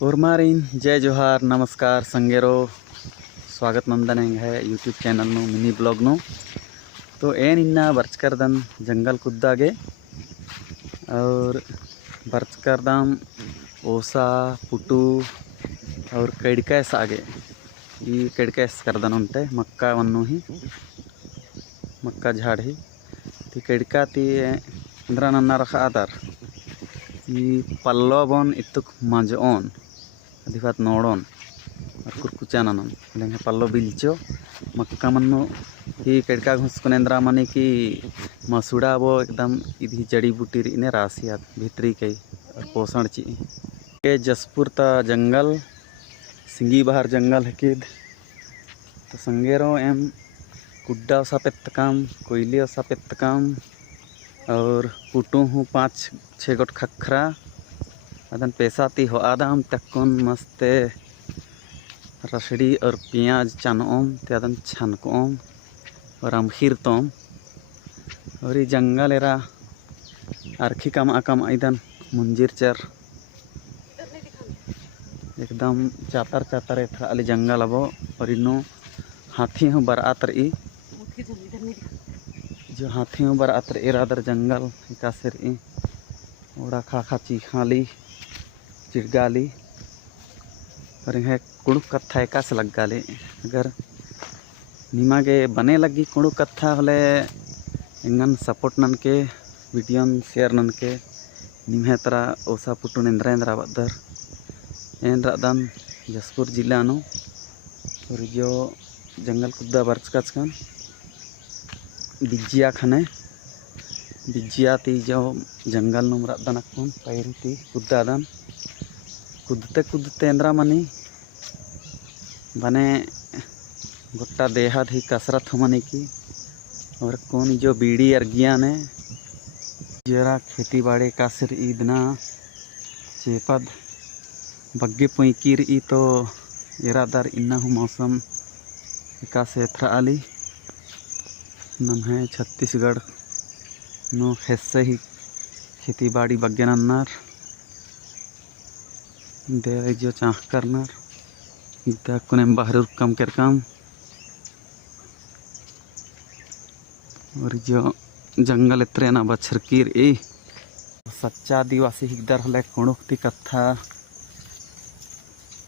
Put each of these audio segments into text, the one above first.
उर्मारीन जय जोहार नमस्कार संगेरो स्वागत नंदन है यूट्यूब चैनल नु मिनी ब्लॉग नु तो एन इन्ना बर्चकरदन जंगल कुद्दागे और बर्चकरदम ओसा पुटू और कड़कैस आगे ಈ ಕಡ್ಕೈಸ್ ಕರ್ದನ ಉಂಟೆ ಮಕ್ಕ ವನ್ನು ಹಿ ಮಕ್ಕ झाड़ ही ती कड़का ती इंद्रा नन्ना रखा आदर ಈ पल्लो बन इतुक मजोन अधिपात नोड़ोन और कुरकुचानन लेंगे पल्लो बिलचो मक्का मन्नो ही कड़का घुसकुनेंद्रा मनी की मसूड़ा वो एकदम इधी जड़ी बूटी इने रासियात भीतरी कई और पोषण ची के जसपुर ता जंगल सिंगी बहार जंगल है कि तो संगेरो एम कुड्डा सापेत्तकाम कोयली सापेत्तकाम और पुटू हूँ 5-6 गोट खखरा अदन पैसाती हो आदम तक्कोन मस्ते रसड़ी और प्याज चानोम त्यादन छानकोम और अमखीर तोम और ये जंगल एरा आरखी कम आकम इदन मुंजिर चर एकदम चातर चातर था अली जंगल अबो और इनो हाथी हूँ बरातर ई जो हाथी हूँ बरातर इरादर जंगल कासिर ई ओड़ा खा खा चीखाली चिड़गाली और यह कुड़ुक कत्था एका से लग गाले अगर निमा के बने लगी कुड़ुक कत्था हले इंगन सपोर्ट नन के वीडियो शेयर नन के निम्हे तरा ओसा पुटू इंद्रा बदर एन रादन जसपुर जिला नो और जो जंगल कुद्दा बर्चकच खान बिजिया खाने बिजिया ती जो जंगल नुम रादन अकुन पैरी ती कुद्दा दन कुदते कुदते इंद्रा मनी बने गोट्टा देहा धी कसरत मनी की और कौन जो बीड़ी अर्गिया ने जरा खेती बाड़ी कासिर ईदना चेपद बग्गे पुईकीर ई तो इरादार इन्ना हूँ मौसम एका से थ्रा आली नम है छत्तीसगढ़ नो हिस्से ही खेती बाड़ी बग्गे नन्नार दे जो चाह करनार इतना कुने बाहर कम कर काम और जो जंगल इतरे ना बछर कीर ई सच्चा आदिवासी हिकदर हले कुणुक कथा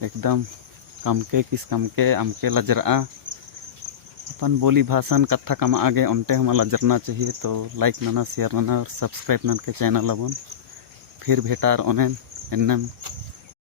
एकदम कमके किस कमके अमके लजरा अपन बोली भाषण कथा कम आगे उनटे हम लजरना चाहिए तो लाइक नाना शेयर नाना और सब्सक्राइब नन के चैनल अपन फिर भेटार ओनेन एनम